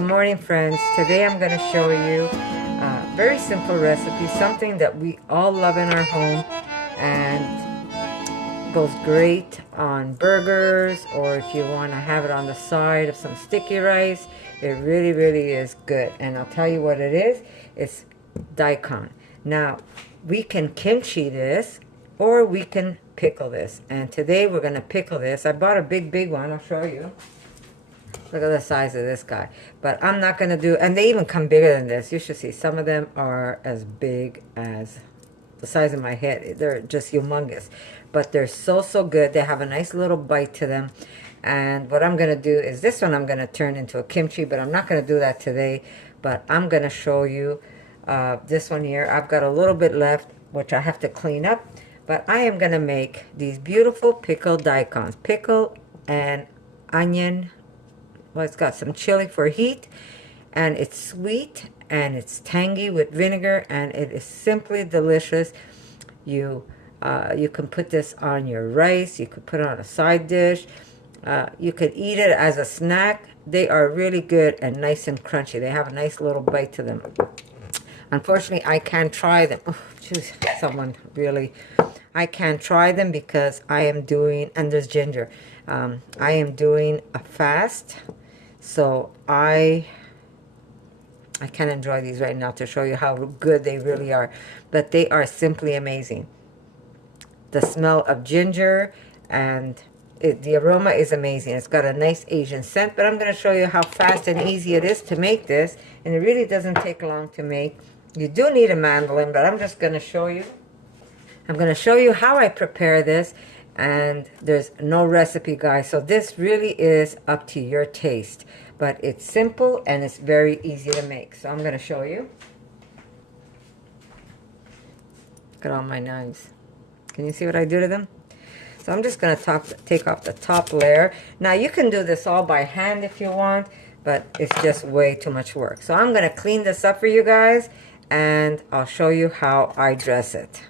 Good morning, friends. Today I'm going to show you a very simple recipe, something that we all love in our home and goes great on burgers, or if you want to have it on the side of some sticky rice. It really is good, and I'll tell you what it is. It's daikon. Now, we can kimchi this or we can pickle this, and today we're going to pickle this. I bought a big one. I'll show you. Look at the size of this guy. But I'm not going to do, and they even come bigger than this. You should see. Some of them are as big as the size of my head. They're just humongous. But they're so good. They have a nice little bite to them. And what I'm going to do is this one I'm going to turn into a kimchi, but I'm not going to do that today. But I'm going to show you this one here. I've got a little bit left, which I have to clean up. But I am going to make these beautiful pickled daikons. Pickle and onion. Well, it's got some chili for heat, and it's sweet, and it's tangy with vinegar, and it is simply delicious. You can put this on your rice. You could put it on a side dish. You could eat it as a snack. They are really good and nice and crunchy. They have a nice little bite to them. Unfortunately, I can't try them. Oh, geez, someone really... I can't try them because I am doing, and there's ginger. I am doing a fast, so I can't enjoy these right now to show you how good they really are. But they are simply amazing. The smell of ginger and the aroma is amazing. It's got a nice Asian scent, but I'm going to show you how fast and easy it is to make this, and it really doesn't take long to make. You do need a mandolin, but I'm just going to show you. I'm going to show you how I prepare this, and there's no recipe guide, so this really is up to your taste. But it's simple and it's very easy to make. So I'm going to show you. Look at all my knives. Can you see what I do to them? So I'm just going to take off the top layer. Now you can do this all by hand if you want, but it's just way too much work. So I'm going to clean this up for you guys, and I'll show you how I dress it.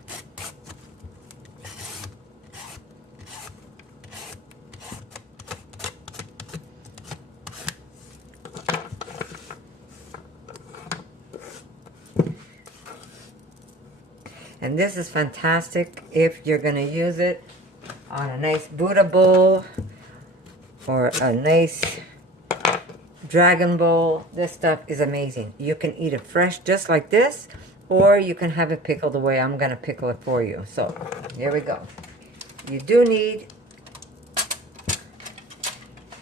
And this is fantastic if you're going to use it on a nice Buddha bowl or a nice dragon bowl. This stuff is amazing. You can eat it fresh just like this, or you can have it pickled the way I'm going to pickle it for you. So here we go. You do need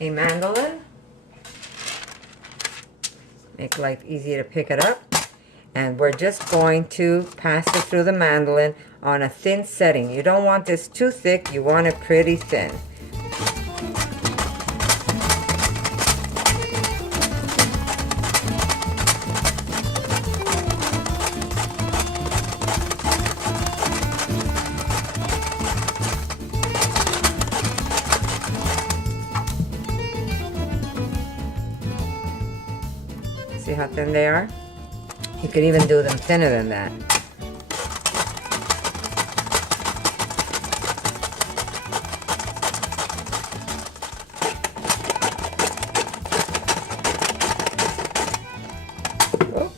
a mandolin. Make life easy to pick it up. And we're just going to pass it through the mandolin on a thin setting. You don't want this too thick, you want it pretty thin. See how thin they are? You could even do them thinner than that. Oh.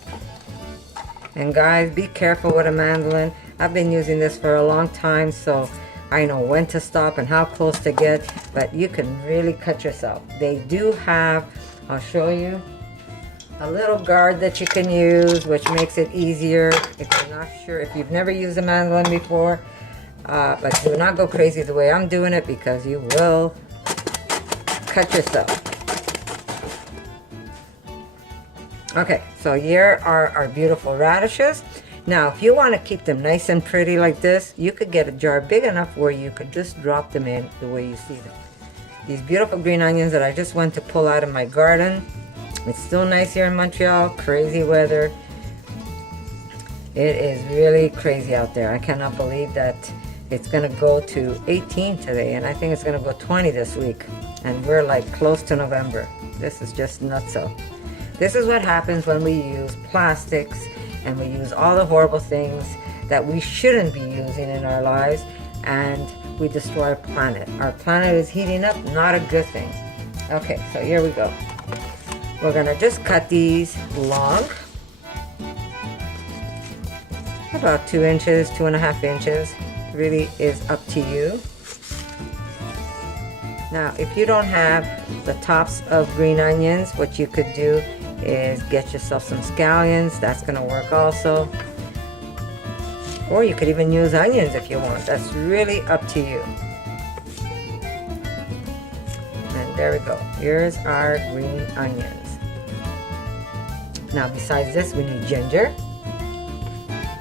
And guys, be careful with a mandolin. I've been using this for a long time, so I know when to stop and how close to get, but you can really cut yourself. They do have, I'll show you, a little guard that you can use, which makes it easier if you're not sure, if you've never used a mandolin before. But do not go crazy the way I'm doing it, because you will cut yourself. Okay, so here are our beautiful radishes. Now, if you want to keep them nice and pretty like this, you could get a jar big enough where you could just drop them in the way you see them. These beautiful green onions that I just went to pull out of my garden. It's still nice here in Montreal, crazy weather. It is really crazy out there. I cannot believe that it's gonna go to 18 today, and I think it's gonna go 20 this week. And we're like close to November. This is just nutso. This is what happens when we use plastics and we use all the horrible things that we shouldn't be using in our lives, and we destroy our planet. Our planet is heating up, not a good thing. Okay, so here we go. We're gonna just cut these long, about 2 inches, 2.5 inches. Really is up to you. Now, if you don't have the tops of green onions, what you could do is get yourself some scallions. That's gonna work also. Or you could even use onions if you want. That's really up to you. And there we go. Here's our green onions. Now, besides this, we need ginger.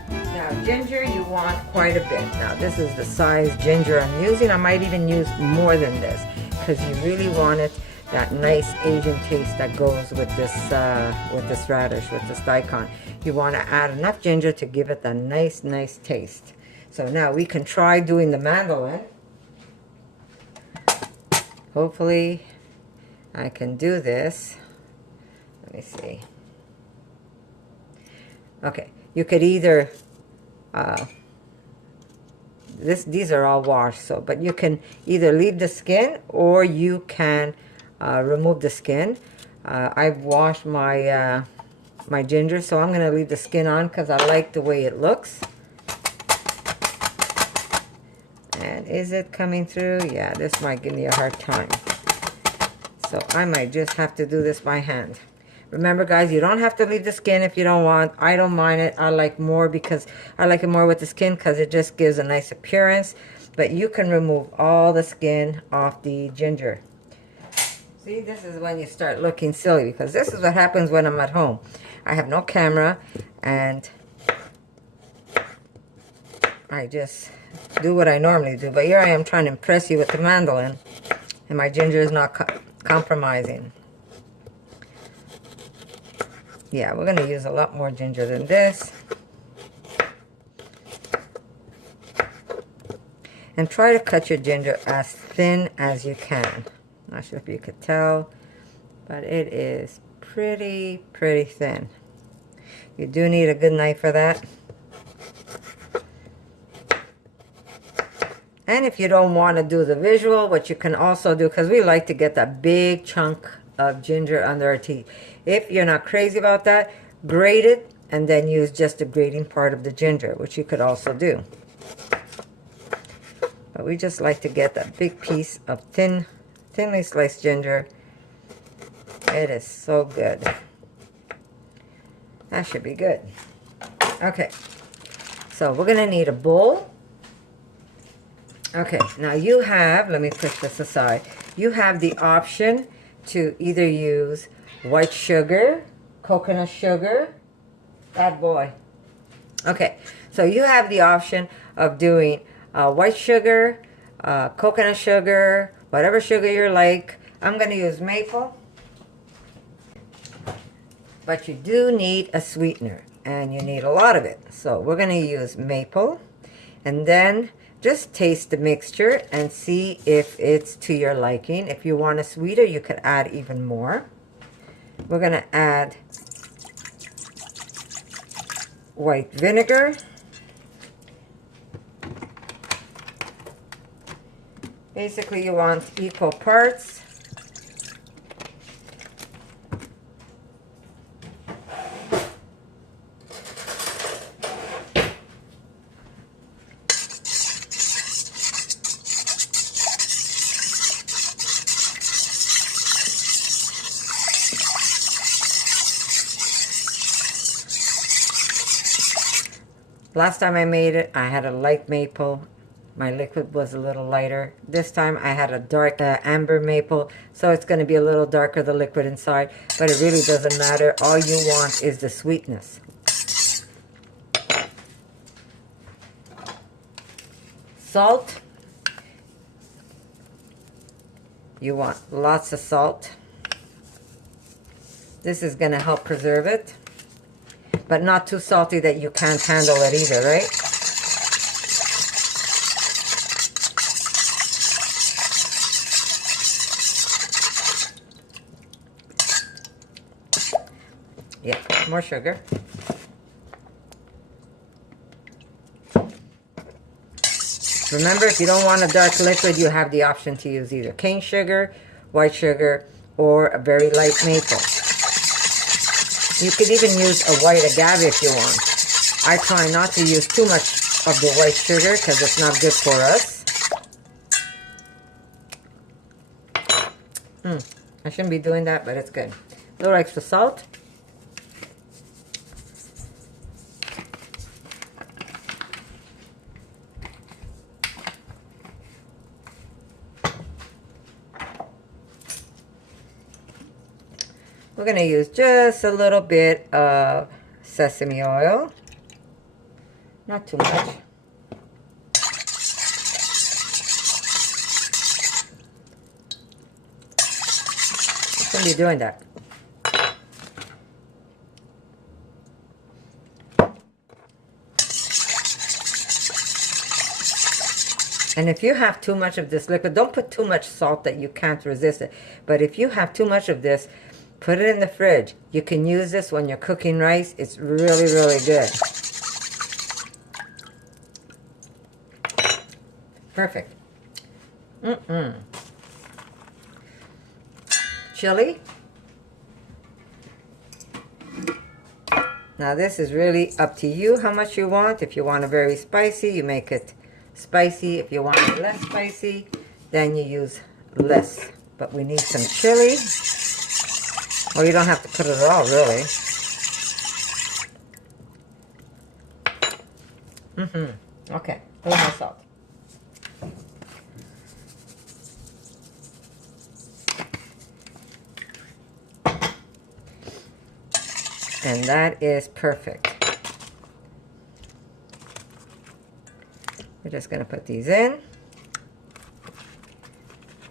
Now, ginger, you want quite a bit. Now, this is the size ginger I'm using. I might even use more than this because you really want it, that nice Asian taste that goes with this radish, with this daikon. You want to add enough ginger to give it a nice taste. So now we can try doing the mandolin. Hopefully I can do this. Let me see. Okay, you could either these are all washed, so but you can either leave the skin or you can remove the skin. I've washed my my ginger, so I'm going to leave the skin on because I like the way it looks. And is it coming through? Yeah, this might give me a hard time. So I might just have to do this by hand. Remember, guys, you don't have to leave the skin if you don't want. I don't mind it. I like more because I like it more with the skin because it just gives a nice appearance. But you can remove all the skin off the ginger. See, this is when you start looking silly because this is what happens when I'm at home. I have no camera and I just do what I normally do. But here I am trying to impress you with the mandolin and my ginger is not compromising. Yeah, we're going to use a lot more ginger than this. And try to cut your ginger as thin as you can. Not sure if you could tell, but it is pretty thin. You do need a good knife for that. And if you don't want to do the visual, what you can also do, because we like to get that big chunk of ginger under our teeth. If you're not crazy about that, grate it and then use just the grating part of the ginger, which you could also do. But we just like to get that big piece of thinly sliced ginger. It is so good. That should be good. Okay, so we're gonna need a bowl. Okay, now you have, let me push this aside. You have the option to either use white sugar, coconut sugar, bad boy. Okay, so you have the option of doing white sugar, coconut sugar, whatever sugar you like. I'm going to use maple. But you do need a sweetener, and you need a lot of it. So we're going to use maple, and then just taste the mixture and see if it's to your liking. If you want a sweeter, you could add even more. We're going to add white vinegar. Basically, you want equal parts. Last time I made it, I had a light maple. My liquid was a little lighter. This time I had a dark amber maple, so it's going to be a little darker, the liquid inside, but it really doesn't matter. All you want is the sweetness. Salt. You want lots of salt. This is going to help preserve it, but not too salty that you can't handle it either, right? Yeah, more sugar. Remember, if you don't want a dark liquid, you have the option to use either cane sugar, white sugar, or a very light maple. You could even use a white agave if you want. I try not to use too much of the white sugar because it's not good for us. I shouldn't be doing that, but it's good. A little extra salt. We're going to use just a little bit of sesame oil. Not too much. Shouldn't be doing that. And if you have too much of this liquid, don't put too much salt that you can't resist it. But if you have too much of this, put it in the fridge. You can use this when you're cooking rice. It's really, really good. Perfect. Chili. Now this is really up to you how much you want. If you want it very spicy, you make it spicy. If you want it less spicy, then you use less. But we need some chili. Or you don't have to put it at all, really. Okay, a little more salt. And that is perfect. We're just going to put these in,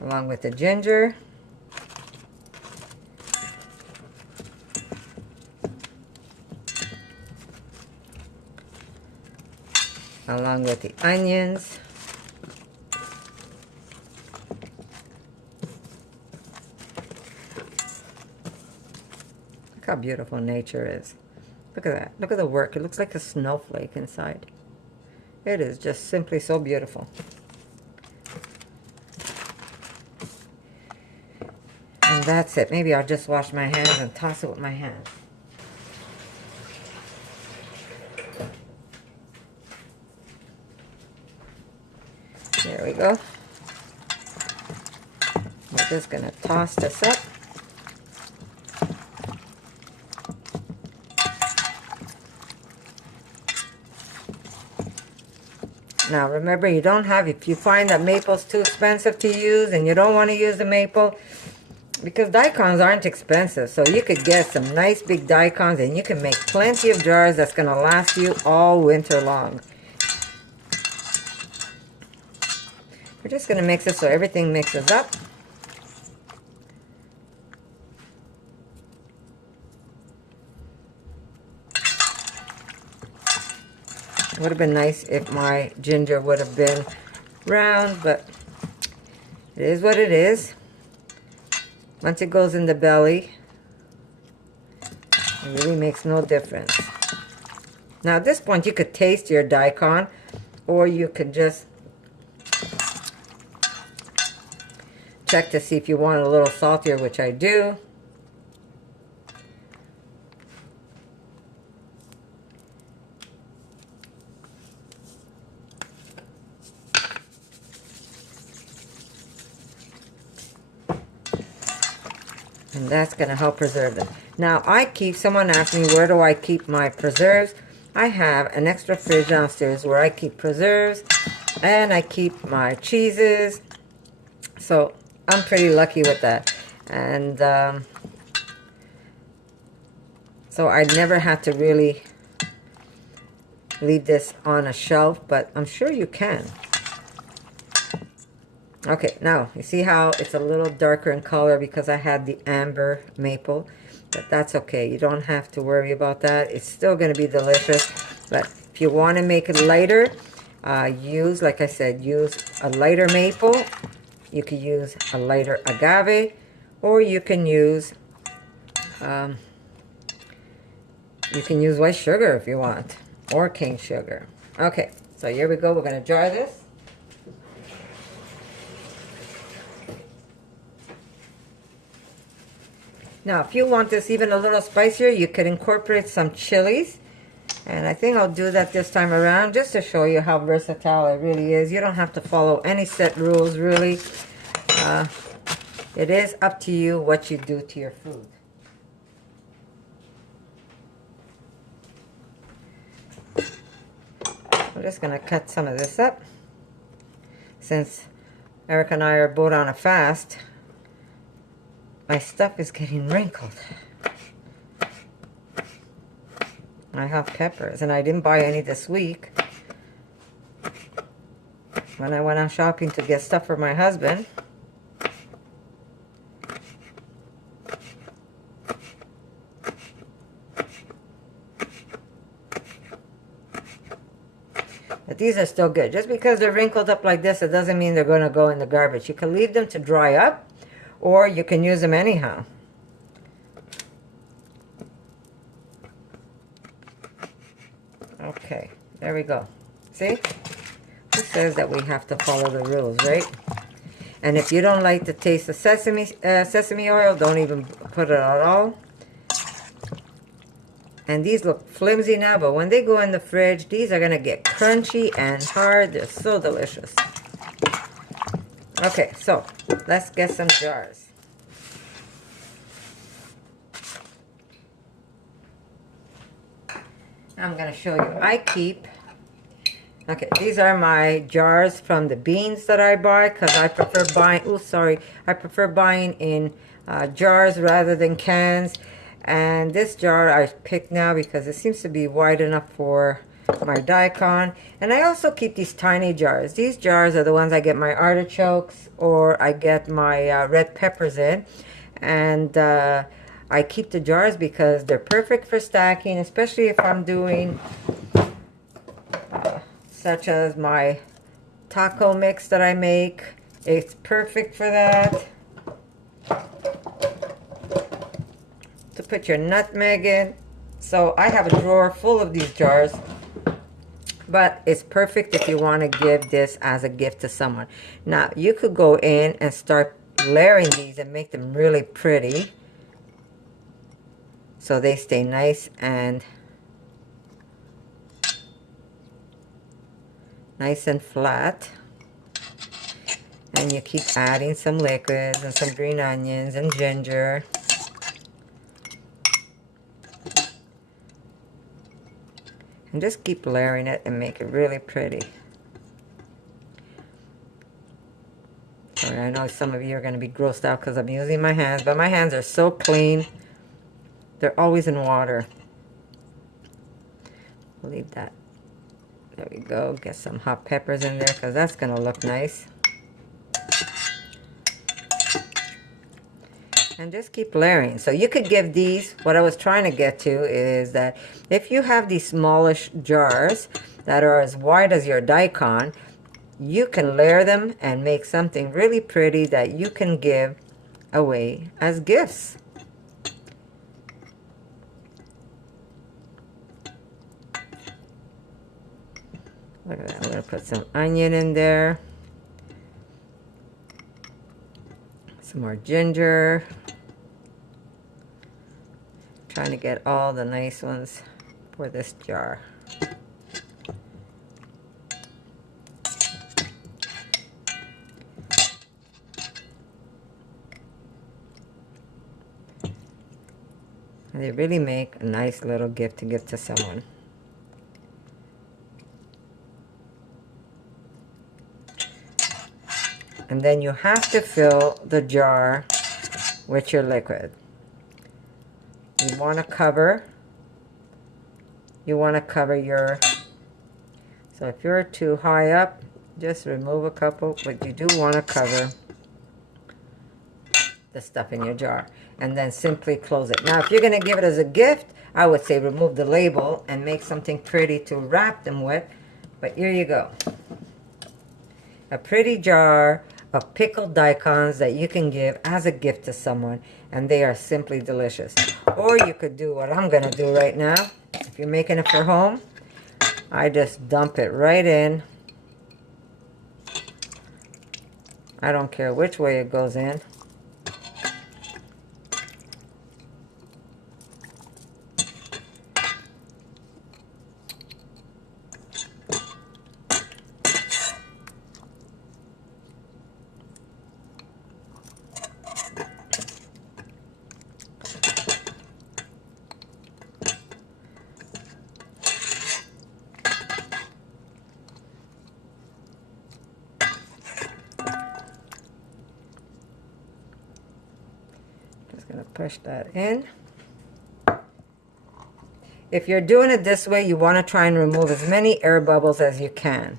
along with the ginger. Along with the onions. Look how beautiful nature is. Look at that. Look at the work. It looks like a snowflake inside. It is just simply so beautiful. And that's it. Maybe I'll just wash my hands and toss it with my hands. There we go. We're just going to toss this up. Now remember, you don't have, if you find that maple's too expensive to use and you don't want to use the maple, because daikons aren't expensive, so you could get some nice big daikons and you can make plenty of jars that's going to last you all winter long. We're just going to mix it so everything mixes up. It would have been nice if my ginger would have been round, but it is what it is. Once it goes in the belly, it really makes no difference. Now at this point you could taste your daikon, or you could just check to see if you want it a little saltier, which I do. And that's going to help preserve them. Now someone asked me, where do I keep my preserves? I have an extra fridge downstairs where I keep preserves, and I keep my cheeses. So I'm pretty lucky with that. And so I never had to really leave this on a shelf, but I'm sure you can. Okay, now you see how it's a little darker in color because I had the amber maple, but that's okay. You don't have to worry about that. It's still going to be delicious, but if you want to make it lighter, use, like I said, use a lighter maple. You could use a lighter agave, or you can use white sugar if you want, or cane sugar. Okay, so here we go. We're going to jar this. Now, if you want this even a little spicier, you could incorporate some chilies. And I think I'll do that this time around just to show you how versatile it really is. You don't have to follow any set rules, really. It is up to you what you do to your food. I'm just going to cut some of this up. Since Eric and I are both on a fast, my stuff is getting wrinkled. I have peppers, and I didn't buy any this week when I went out shopping to get stuff for my husband. But these are still good. Just because they're wrinkled up like this, it doesn't mean they're going to go in the garbage. You can leave them to dry up, or you can use them anyhow. Okay, there we go. See? It says that we have to follow the rules, right? And if you don't like the taste of sesame oil, don't even put it at all. And these look flimsy now, but when they go in the fridge, these are going to get crunchy and hard. They're so delicious. Okay, so let's get some jars. I'm going to show you. I keep, okay, these are my jars from the beans that I buy, because I prefer buying, I prefer buying in jars rather than cans. And this jar I picked now because it seems to be wide enough for my daikon. And I also keep these tiny jars. These jars are the ones I get my artichokes or I get my red peppers in. And I keep the jars because they're perfect for stacking, especially if I'm doing such as my taco mix that I make. It's perfect for that. To put your nutmeg in. So I have a drawer full of these jars, but it's perfect if you want to give this as a gift to someone. Now you could go in and start layering these and make them really pretty so they stay nice and flat. And you keep adding some liquids and some green onions and ginger. And just keep layering it and make it really pretty. Sorry, I know some of you are going to be grossed out because I'm using my hands, but my hands are so clean. They're always in water. I'll leave that. There we go. Get some hot peppers in there because that's going to look nice. And just keep layering. So you could give these, what I was trying to get to is that if you have these smallish jars that are as wide as your daikon, you can layer them and make something really pretty that you can give away as gifts. Look at that. I'm going to put some onion in there. Some more ginger. Trying to get all the nice ones for this jar. And they really make a nice little gift to give to someone. And then you have to fill the jar with your liquid. You want to cover your, so if you're too high up, just remove a couple, but you do want to cover the stuff in your jar. And then simply close it. Now, if you're going to give it as a gift, I would say remove the label and make something pretty to wrap them with. But here you go. A pretty jar of pickled daikons that you can give as a gift to someone, and they are simply delicious. Or you could do what I'm going to do right now. If you're making it for home, I just dump it right in. I don't care which way it goes in. going to push that in. If you're doing it this way, you want to try and remove as many air bubbles as you can.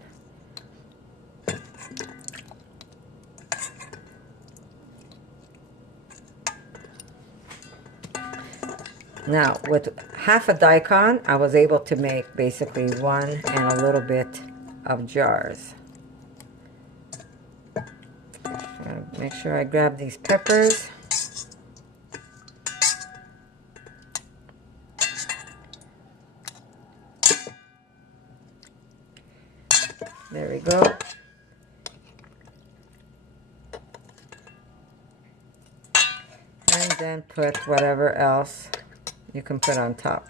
Now, with half a daikon, I was able to make basically one and a little bit of jars. Make sure I grab these peppers. There we go. And then put whatever else you can put on top.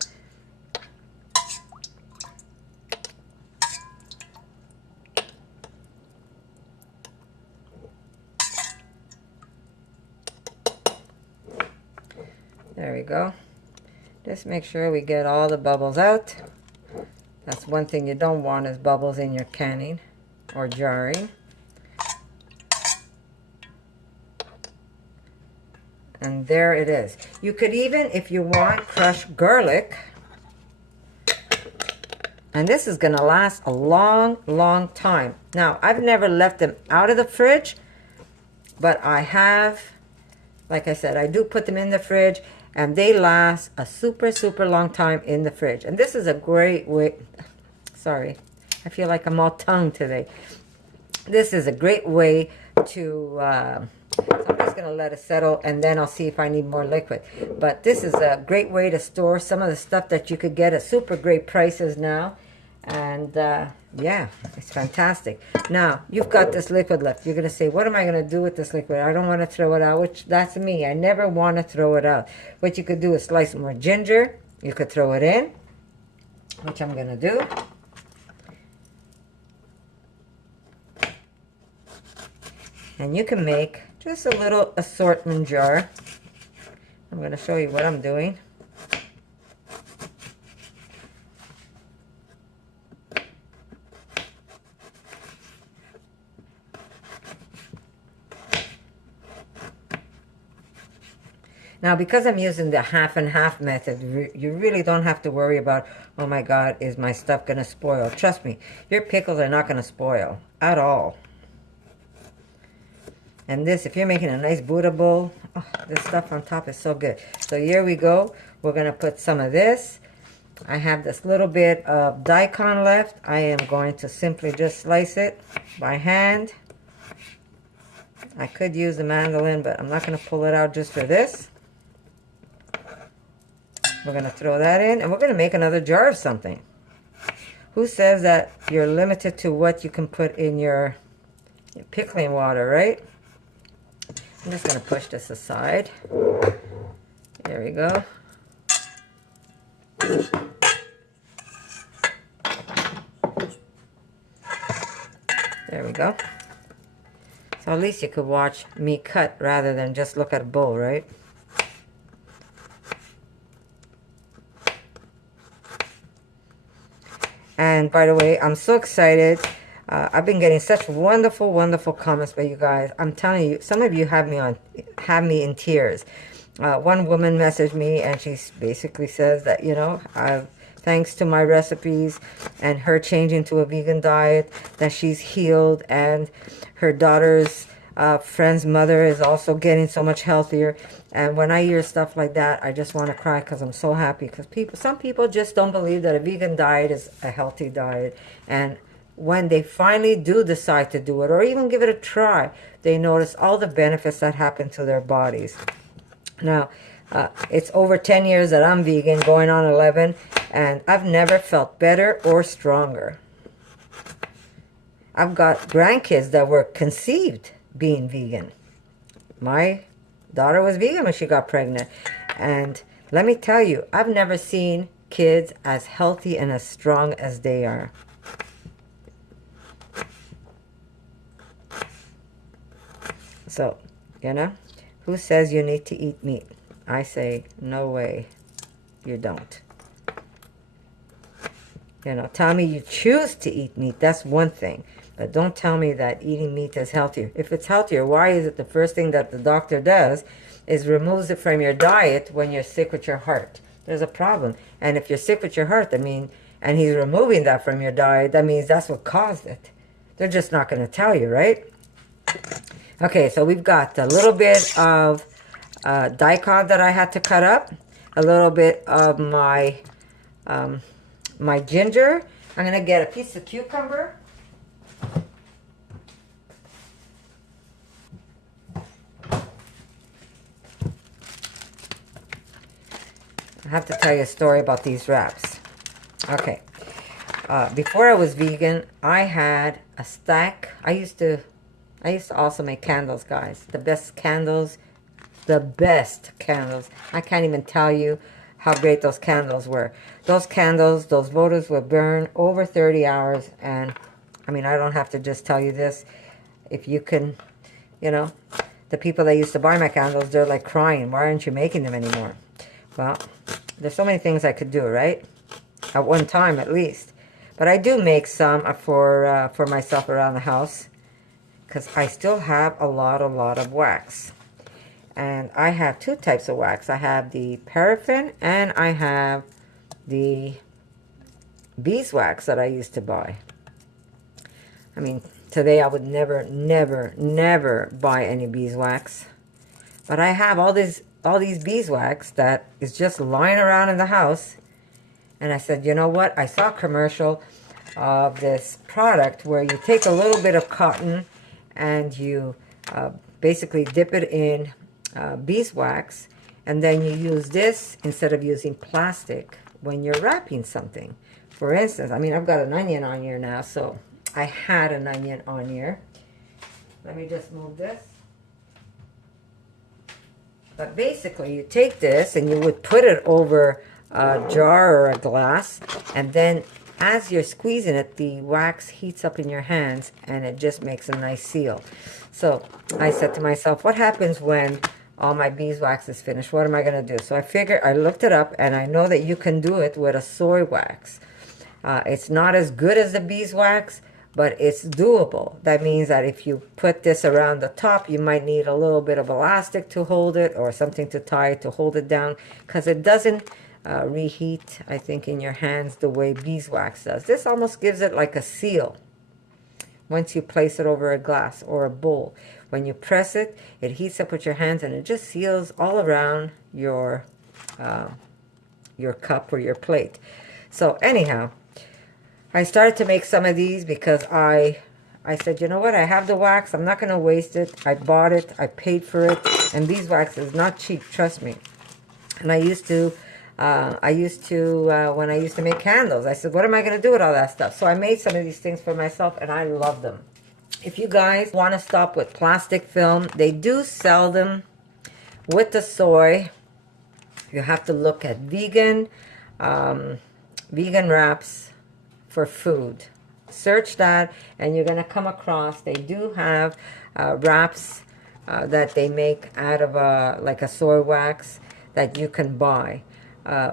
There we go. Just make sure we get all the bubbles out. That's one thing you don't want, is bubbles in your canning or jarring. And there it is. You could even, if you want, crush garlic. And this is going to last a long, long time. Now, I've never left them out of the fridge, but I have, like I said, I do put them in the fridge, and they last a super, super long time in the fridge. And this is a great way, sorry, I feel like I'm all tongue today. This is a great way to, so I'm just going to let it settle, and then I'll see if I need more liquid. But this is a great way to store some of the stuff that you could get at super great prices now. And yeah, it's fantastic. Now, you've got this liquid left. You're going to say, what am I going to do with this liquid? I don't want to throw it out, which that's me. I never want to throw it out. What you could do is slice more ginger. You could throw it in, which I'm going to do. And you can make just a little assortment jar. I'm going to show you what I'm doing. Now, because I'm using the half and half method, you really don't have to worry about, oh my God, is my stuff going to spoil? Trust me, your pickles are not going to spoil at all. And this, if you're making a nice Buddha bowl, oh, this stuff on top is so good. So here we go. We're going to put some of this. I have this little bit of daikon left. I am going to simply just slice it by hand. I could use the mandolin, but I'm not going to pull it out just for this. We're going to throw that in, and we're going to make another jar of something. Who says that you're limited to what you can put in your pickling water, right? I'm just going to push this aside. There we go. There we go. So at least you could watch me cut rather than just look at a bowl, right? And by the way, I'm so excited. I've been getting such wonderful, wonderful comments by you guys. I'm telling you, some of you have me in tears. One woman messaged me, and she basically says that, you know, thanks to my recipes and her changing to a vegan diet, that she's healed, and her daughter's friend's mother is also getting so much healthier. And when I hear stuff like that, I just want to cry, because I'm so happy. Because some people just don't believe that a vegan diet is a healthy diet. And when they finally do decide to do it, or even give it a try, they notice all the benefits that happen to their bodies. Now, it's over 10 years that I'm vegan, going on 11, and I've never felt better or stronger. I've got grandkids that were conceived being vegan. My daughter was vegan when she got pregnant, and let me tell you, I've never seen kids as healthy and as strong as they are. So, you know, who says you need to eat meat? I say, no way, you don't. You know, tell me you choose to eat meat, that's one thing. But don't tell me that eating meat is healthier. If it's healthier, why is it the first thing that the doctor does is removes it from your diet when you're sick with your heart. There's a problem. And if you're sick with your heart, and he's removing that from your diet, that means that's what caused it. They're just not going to tell you, right? Okay, so we've got a little bit of daikon that I had to cut up, a little bit of my my ginger. I'm going to get a piece of cucumber. I have to tell you a story about these wraps. Okay. Before I was vegan, I had a stack. I used to also make candles, guys. The best candles. I can't even tell you how great those candles were. Those candles, those votives would burn over 30 hours. And, I mean, I don't have to just tell you this. If you can, you know, the people that used to buy my candles, they're like crying. Why aren't you making them anymore? Well, there's so many things I could do, right? At one time, at least. But I do make some for myself around the house, because I still have a lot of wax. And I have two types of wax. I have the paraffin and I have the beeswax that I used to buy. I mean, today I would never buy any beeswax. But I have all these beeswax that is just lying around in the house. And I said, you know what? I saw a commercial of this product where you take a little bit of cotton and you basically dip it in beeswax, and then you use this instead of using plastic when you're wrapping something. For instance, I mean, I've got an onion on here now, so I had an onion on here. Let me just move this. But basically, you take this and you would put it over a jar or a glass, and then as you're squeezing it, the wax heats up in your hands and it just makes a nice seal. So I said to myself, what happens when all my beeswax is finished? What am I going to do? So I looked it up, and I know that you can do it with a soy wax. It's not as good as the beeswax, but it's doable. That means that if you put this around the top, you might need a little bit of elastic to hold it, or something to tie it to hold it down, because it doesn't reheat, I think, in your hands the way beeswax does. This almost gives it like a seal once you place it over a glass or a bowl. When you press it, it heats up with your hands, and it just seals all around your cup or your plate. So anyhow, I started to make some of these because I said, you know what, I have the wax, I'm not going to waste it. I bought it, I paid for it, and beeswax is not cheap, trust me. And I used to when I used to make candles, I said, what am I going to do with all that stuff? So I made some of these things for myself, and I love them. If you guys want to stop with plastic film, they do sell them with the soy. You have to look at vegan wraps for food. Search that, and you're going to come across, they do have wraps that they make out of like a soy wax that you can buy.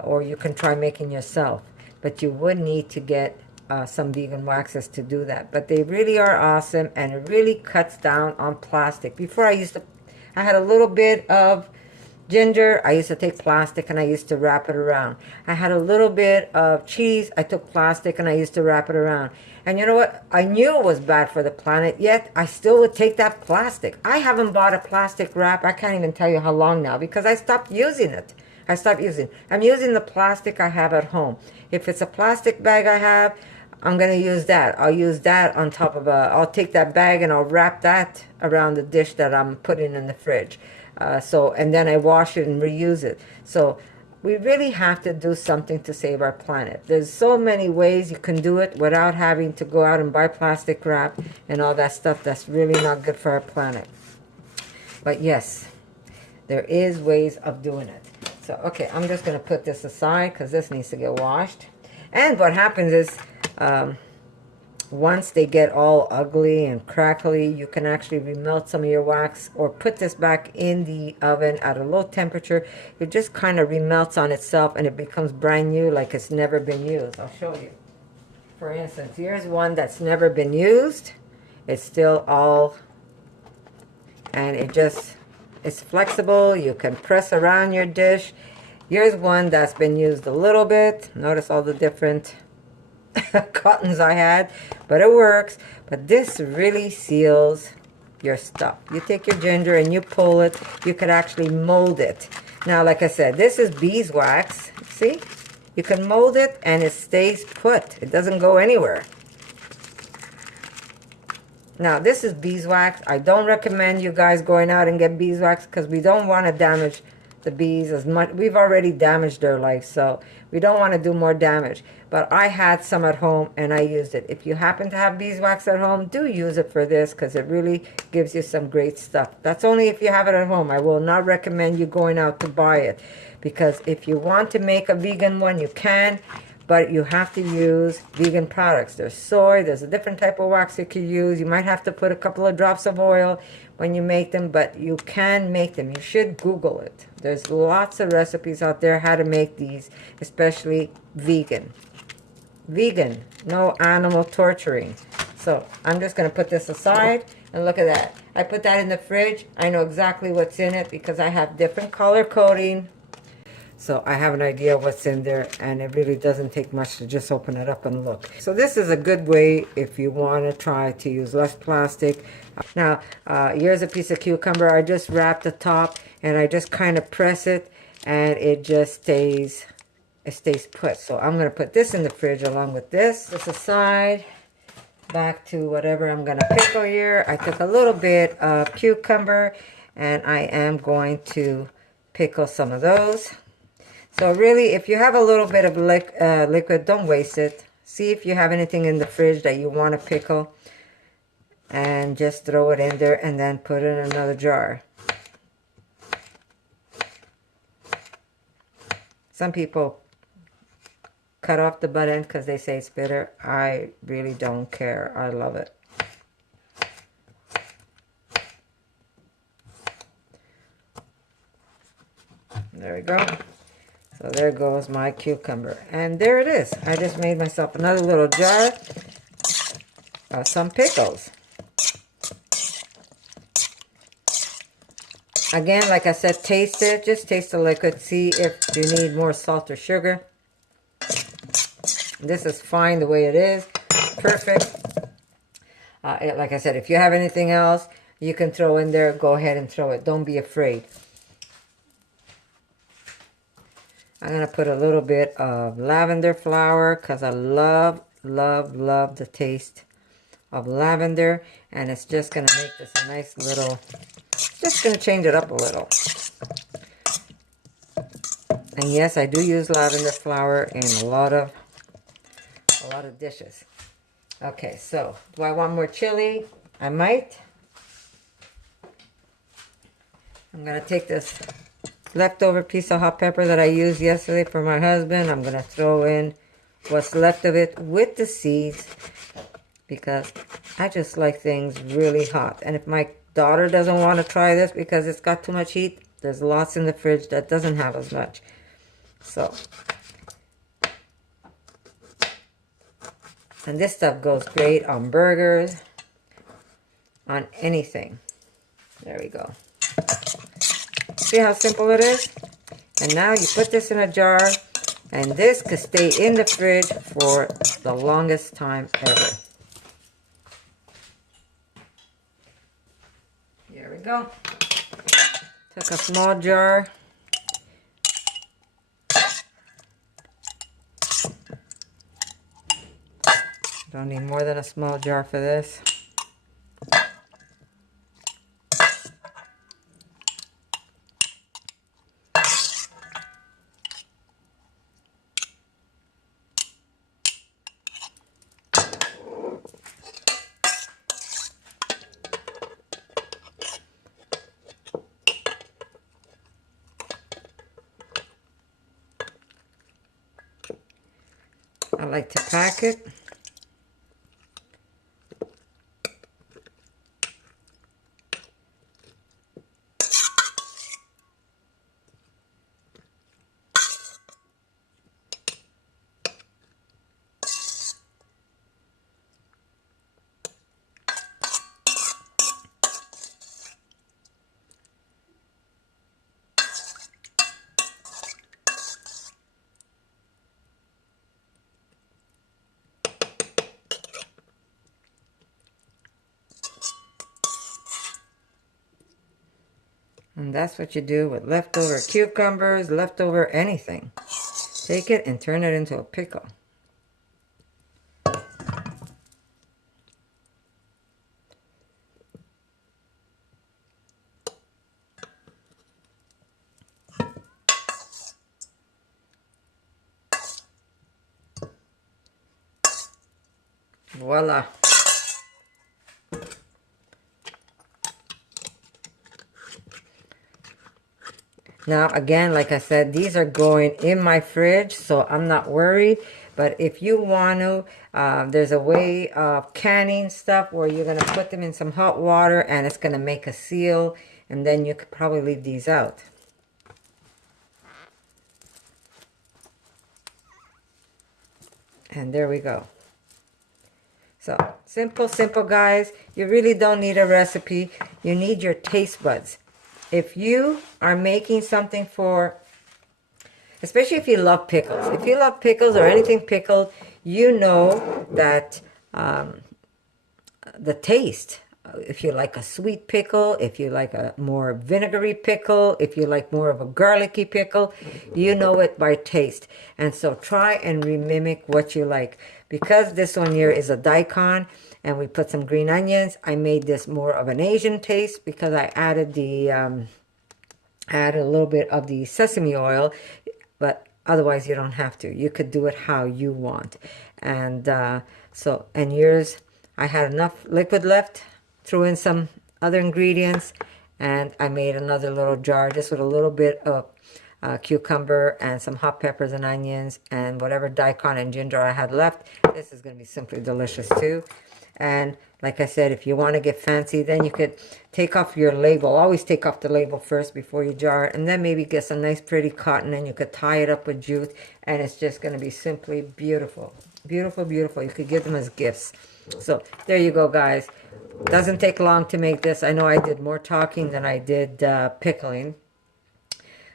Or you can try making yourself, but you would need to get some vegan waxes to do that. But they really are awesome, and it really cuts down on plastic. Before I had a little bit of ginger, I used to take plastic and I used to wrap it around. I had a little bit of cheese, I took plastic and I used to wrap it around. And you know what? I knew it was bad for the planet, yet I still would take that plastic. I haven't bought a plastic wrap, I can't even tell you how long now, because I stopped using it. I'm using the plastic I have at home. If it's a plastic bag I have, I'm going to use that. I'll use that on top of I'll take that bag and I'll wrap that around the dish that I'm putting in the fridge. And then I wash it and reuse it. So we really have to do something to save our planet. There's so many ways you can do it without having to go out and buy plastic wrap and all that stuff that's really not good for our planet. But yes, there is ways of doing it. So, okay, I'm just going to put this aside because this needs to get washed. And what happens is, once they get all ugly and crackly, you can actually remelt some of your wax or put this back in the oven at a low temperature. It just kind of remelts on itself and it becomes brand new, like it's never been used. I'll show you. For instance, here's one that's never been used. It's still all, and it just It's flexible. You can press around your dish. Here's one that's been used a little bit. Notice all the different cottons I had, but it works. But this really seals your stuff. You take your ginger and you pull it. You could actually mold it. Now, like I said, this is beeswax. See? You can mold it and it stays put. It doesn't go anywhere. Now, this is beeswax. I don't recommend you guys going out and get beeswax because we don't want to damage the bees as much. We've already damaged their life, so we don't want to do more damage. But I had some at home and I used it. If you happen to have beeswax at home, do use it for this because it really gives you some great stuff. That's only if you have it at home. I will not recommend you going out to buy it because if you want to make a vegan one, you can. But you have to use vegan products. There's soy, there's a different type of wax you can use. You might have to put a couple of drops of oil when you make them, but you can make them. You should Google it. There's lots of recipes out there how to make these, especially vegan. Vegan, no animal torturing. So I'm just gonna put this aside and look at that. I put that in the fridge. I know exactly what's in it because I have different color coding. So I have an idea what's in there, and it really doesn't take much to just open it up and look. So this is a good way if you want to try to use less plastic. Now, here's a piece of cucumber. I just wrap the top, and I just kind of press it, and it just stays put. So I'm going to put this in the fridge along with this. This aside, back to whatever I'm going to pickle here. I took a little bit of cucumber, and I am going to pickle some of those. So really, if you have a little bit of liquid, don't waste it. See if you have anything in the fridge that you want to pickle. And just throw it in there and then put it in another jar. Some people cut off the butt end because they say it's bitter. I really don't care. I love it. There we go. So there goes my cucumber. And there it is. I just made myself another little jar of some pickles. Again, like I said, taste it. Just taste the liquid. See if you need more salt or sugar. This is fine the way it is. Perfect. Like I said, if you have anything else you can throw in there, go ahead and throw it. Don't be afraid. I'm going to put a little bit of lavender flower because I love, love, love the taste of lavender. And it's just going to make this a nice little, just going to change it up a little. And yes, I do use lavender flower in a lot of dishes. Okay, so do I want more chili? I might. I'm going to take this leftover piece of hot pepper that I used yesterday for my husband. I'm going to throw in what's left of it with the seeds because I just like things really hot. And if my daughter doesn't want to try this because it's got too much heat, there's lots in the fridge that doesn't have as much. So, and this stuff goes great on burgers, on anything. There we go. See how simple it is? And now you put this in a jar, and this could stay in the fridge for the longest time ever. Here we go. Took a small jar. Don't need more than a small jar for this. I like to pack it. And that's what you do with leftover cucumbers, leftover anything. Take it and turn it into a pickle. Voila. Now, again, like I said, these are going in my fridge, so I'm not worried. But if you want to, there's a way of canning stuff where you're going to put them in some hot water and it's going to make a seal. And then you could probably leave these out. And there we go. So, simple, simple, guys. You really don't need a recipe. You need your taste buds. If you are making something for, especially if you love pickles. If you love pickles or anything pickled, you know that the taste, if you like a sweet pickle, if you like a more vinegary pickle, if you like more of a garlicky pickle, you know it by taste. And so try and mimic what you like. Because this one here is a daikon, and we put some green onions, I made this more of an Asian taste because I added the added a little bit of the sesame oil, but otherwise you don't have to. You could do it how you want. And and yours, I had enough liquid left, threw in some other ingredients, and I made another little jar just with a little bit of cucumber and some hot peppers and onions and whatever daikon and ginger I had left. This is going to be simply delicious too. And like I said, if you want to get fancy, then you could take off your label. Always take off the label first before you jar it, and then maybe get some nice pretty cotton and you could tie it up with jute, and it's just going to be simply beautiful. Beautiful, beautiful. You could give them as gifts. So there you go, guys. Doesn't take long to make this. I know I did more talking than I did pickling.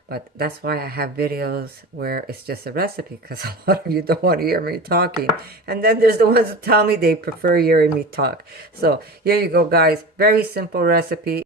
But that's why I have videos where it's just a recipe, because a lot of you don't want to hear me talking. And then there's the ones that tell me they prefer hearing me talk. So here you go, guys. Very simple recipe.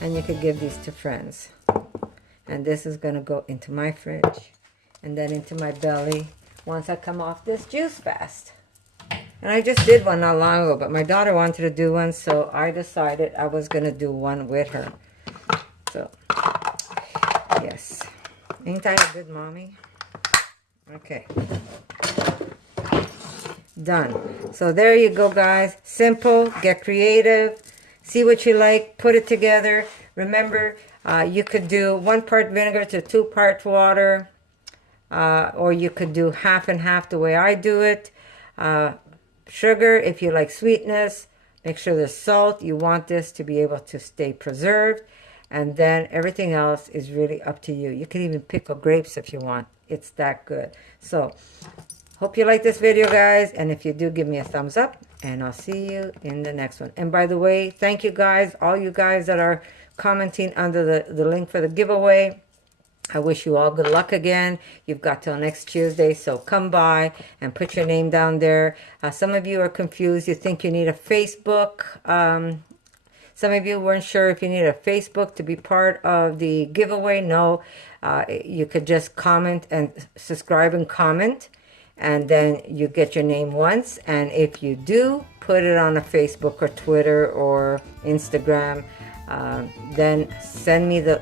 And you could give these to friends. And this is going to go into my fridge and then into my belly once I come off this juice fast. And I just did one not long ago, but my daughter wanted to do one, so I decided I was going to do one with her. So, yes. Ain't I a good mommy? Okay. Done. So there you go, guys. Simple. Get creative. See what you like. Put it together. Remember, you could do 1 part vinegar to 2 parts water. Or you could do half and half the way I do it. Sugar, if you like sweetness. Make sure there's salt. You want this to be able to stay preserved. And then everything else is really up to you. You can even pickle grapes if you want. It's that good. So, hope you like this video, guys. And if you do, give me a thumbs up. And I'll see you in the next one. And by the way, thank you guys. All you guys that are commenting under the link for the giveaway. I wish you all good luck again. You've got till next Tuesday, so come by and put your name down there. Some of you are confused. You think you need a Facebook Some of you weren't sure if you need a Facebook to be part of the giveaway. No, you could just comment and subscribe and comment, and then you get your name once. And if you do put it on a Facebook or Twitter or Instagram, then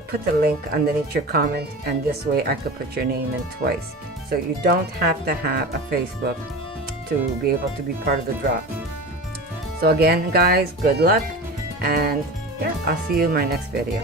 put the link underneath your comment, and this way I could put your name in twice. So you don't have to have a Facebook to be able to be part of the draw. So again, guys, good luck, and yeah, I'll see you in my next video.